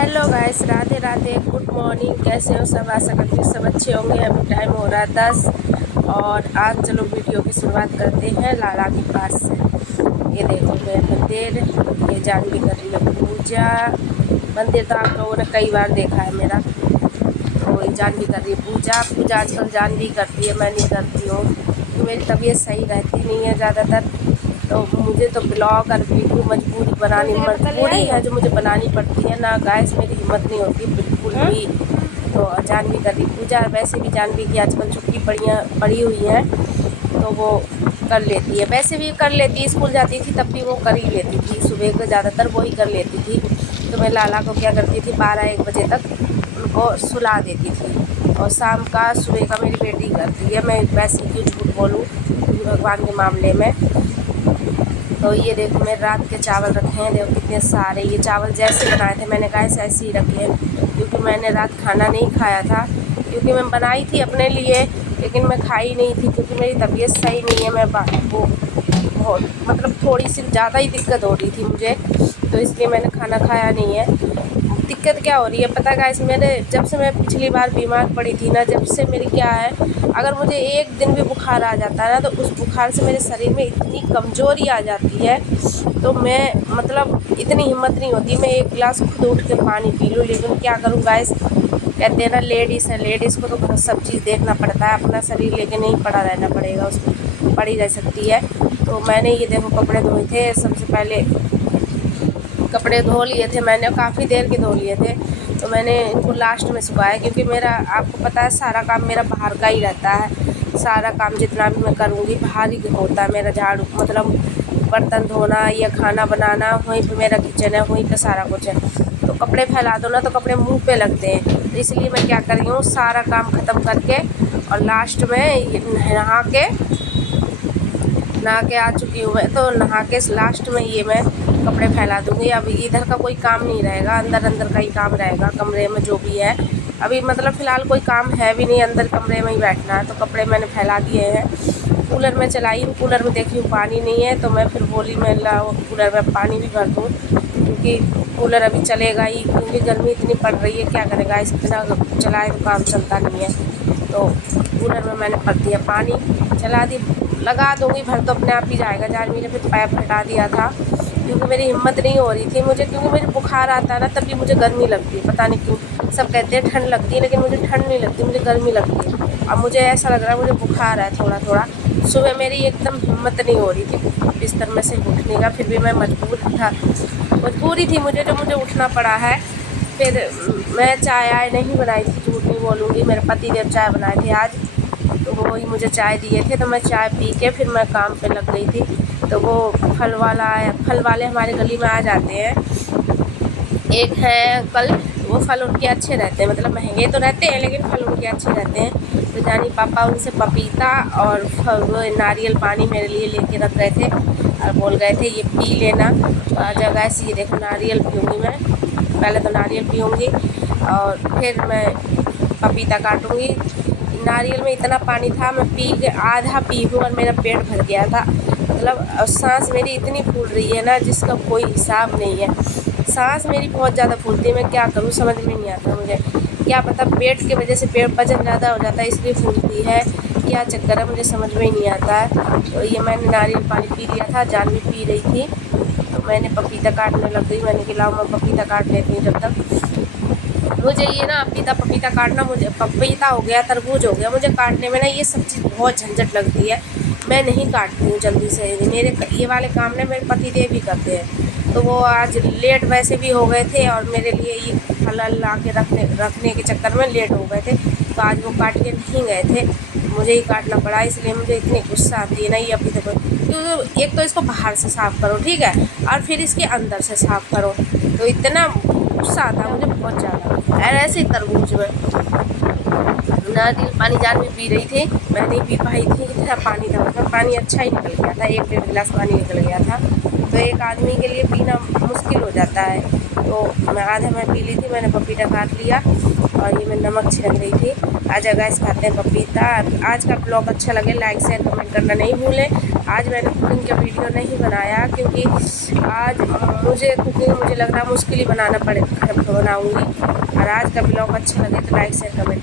Hello guys, Radhe Radhe, good morning. कैसे हो सब? आशा करती हूँ सब अच्छे होंगे। अभी टाइम हो रहा है 10 और आज चलो वीडियो की शुरुआत करते हैं लाला के पास से। ये देखो मेरा मंदिर, ये जानवी कर रही है पूजा। मंदिर तो आप लोगों ने कई बार देखा है मेरा। तो ये जानवी कर रही है पूजा। पूजा आजकल जानवी करती है, मैं नहीं करती हूँ क्योंकि मेरी तबीयत सही रहती नहीं है ज़्यादातर। तो मुझे तो ब्लॉग और वीडियो मजबूरी है जो मुझे बनानी पड़ती है ना। गाइस मेरी हिम्मत नहीं होती बिल्कुल भी। तो जानवी कर रही पूजा। वैसे भी जानवी की आजकल छुट्टी पड़ी हुई है तो वो कर लेती है। वैसे भी कर लेती है, स्कूल जाती थी तब भी वो कर ही लेती थी। सुबह को ज़्यादातर वो ही कर लेती थी। तो मैं लाला को क्या करती थी, 12-1 बजे तक उनको सुला देती थी। और शाम का सुबह का मेरी बेटी करती है। मैं वैसे क्यों झूठ बोलूँ भगवान के मामले में। तो ये देखो मेरे रात के चावल रखे हैं, देखो कितने सारे। ये चावल जैसे बनाए थे मैंने कहा ऐसे ही रखे हैं क्योंकि मैंने रात खाना नहीं खाया था। क्योंकि मैं बनाई थी अपने लिए लेकिन मैं खाई नहीं थी क्योंकि मेरी तबीयत सही नहीं है। मैं वो बहुत मतलब थोड़ी सी ज़्यादा ही दिक्कत हो रही थी मुझे, तो इसलिए मैंने खाना खाया नहीं है। दिक्कत क्या हो रही है पता है गाइस, मेरे जब से मैं पिछली बार बीमार पड़ी थी ना, जब से मेरी क्या है, अगर मुझे एक दिन भी बुखार आ जाता है ना तो उस बुखार से मेरे शरीर में इतनी कमज़ोरी आ जाती है। तो मैं मतलब इतनी हिम्मत नहीं होती मैं एक गिलास खुद उठ के पानी पी लूँ। लेकिन क्या करूँ गाइस, कहते हैं ना लेडीज़ है, लेडीज़ को तो सब चीज़ देखना पड़ता है। अपना शरीर लेके नहीं पड़ा रहना पड़ेगा, उसको पड़ी रह सकती है। तो मैंने ये देखो कपड़े धोए थे। सबसे पहले कपड़े धो लिए थे मैंने, काफ़ी देर के धो लिए थे। तो मैंने इनको लास्ट में सुखाया क्योंकि मेरा आपको पता है सारा काम मेरा बाहर का ही रहता है। सारा काम जितना भी मैं करूँगी बाहर ही होता है मेरा। झाड़ू मतलब बर्तन धोना या खाना बनाना, वहीं पे मेरा किचन है, वहीं पे सारा कुछ है। तो कपड़े फैला दो ना तो कपड़े मुँह पे लगते हैं। तो इसलिए मैं क्या कर रही हूँ, सारा काम ख़त्म करके और लास्ट में नहा के आ चुकी हूँ मैं। तो नहा के लास्ट में ये मैं कपड़े फैला दूँगी। अब इधर का कोई काम नहीं रहेगा, अंदर का ही काम रहेगा कमरे में जो भी है। अभी मतलब फ़िलहाल कोई काम है भी नहीं, अंदर कमरे में ही बैठना है। तो कपड़े मैंने फैला दिए हैं। कूलर में चलाई हूँ, कूलर में देखी हूँ पानी नहीं है तो मैं फिर बोली मैं लाओ कूलर में पानी भी भर दूँ क्योंकि कूलर अभी चलेगा ही क्योंकि गर्मी इतनी पड़ रही है। क्या करेगा, इतना चलाए तो काम चलता नहीं है। तो कूलर में मैंने भर दिया पानी, चला दी, लगा दूँगी, भर तो अपने आप ही जाएगा। जानवी ने फिर पाइप हटा दिया था क्योंकि मेरी हिम्मत नहीं हो रही थी मुझे, क्योंकि मेरे बुखार आता है ना तभी मुझे गर्मी लगती है। पता नहीं क्यों, सब कहते हैं ठंड लगती है लेकिन मुझे ठंड नहीं लगती, मुझे गर्मी लगती है। अब मुझे ऐसा लग रहा है मुझे बुखार है थोड़ा थोड़ा। सुबह मेरी एकदम हिम्मत नहीं हो रही थी बिस्तर में से उठने का, फिर भी मैं मजबूरी थी मुझे जो मुझे उठना पड़ा है। फिर मैं चाय नहीं बनाई थी, झूठ नहीं बोलूँगी। मेरे पति देव चाय बनाए थे आज, तो वो ही मुझे चाय दिए थे। तो मैं चाय पी के फिर मैं काम पे लग गई थी। तो वो फल वाले हमारे गली में आ जाते हैं, एक है अंकल। वो फल उनके अच्छे रहते हैं, मतलब महंगे तो रहते हैं लेकिन फल उनके अच्छे रहते हैं। तो जानी पापा उनसे पपीता और वो नारियल पानी मेरे लिए लेके रख गए थे और बोल गए थे ये पी लेना। तो आ जगह ऐसे ये देखो नारियल पीऊँगी मैं, पहले तो नारियल पीऊँगी और फिर मैं पपीता काटूँगी। नारियल में इतना पानी था, मैं पी के आधा पी हूँ और मेरा पेट भर गया था। मतलब सांस मेरी इतनी फूल रही है ना जिसका कोई हिसाब नहीं है। सांस मेरी बहुत ज़्यादा फूलती है, मैं क्या करूँ समझ में नहीं आता मुझे। क्या पता पेट की वजह से पेट वजन ज़्यादा हो जाता है इसलिए फूलती है, क्या चक्कर है मुझे समझ में ही नहीं आता है। तो ये मैंने नारियल पानी पी लिया था, जानवी पी रही थी तो मैंने पपीता काटने लग गई। मैंने खिलाओ मैं पपीता काट लेती हूँ जब तक। मुझे ये ना पपीता काटना, मुझे पपीता हो गया, तरबूज हो गया, मुझे काटने में ना ये सब चीज़ बहुत झंझट लगती है। मैं नहीं काटती हूँ जल्दी से। मेरे ये वाले काम ने मेरे पति देव भी करते हैं। तो वो आज लेट वैसे भी हो गए थे और मेरे लिए ये फल ला के रखने के चक्कर में लेट हो गए थे। तो आज वो काट के नहीं गए थे, मुझे ही काटना पड़ा। इसलिए मुझे इतनी गुस्सा आती है ना ये अभी तक। क्योंकि एक तो इसको बाहर से साफ़ करो ठीक है, और फिर इसके अंदर से साफ़ करो, तो इतना गुस्सा आता है मुझे बहुत ज़्यादा। और ऐसे ही तरबूज में नारियल पानी जानवी पी रही थी, मैं नहीं पी पाई थी, इतना पानी था उसमें। पानी अच्छा ही निकल गया था, 1-1.5 गिलास पानी निकल गया था। तो एक आदमी के लिए पीना मुश्किल हो जाता है। तो मैं आधा मैं पी ली थी, मैंने पपीता काट लिया और ये मैं नमक छिड़क रही थी। आजा गाइस खाते हैं पपीता। आज का ब्लॉग अच्छा लगे लाइक शेयर कमेंट करना नहीं भूलें। आज मैंने कुकिंग का वीडियो नहीं बनाया क्योंकि आज मुझे लग रहा मुश्किल ही बनाना बनाऊँगी। और आज का ब्लॉग अच्छा लगे तो लाइक शेयर कमेंट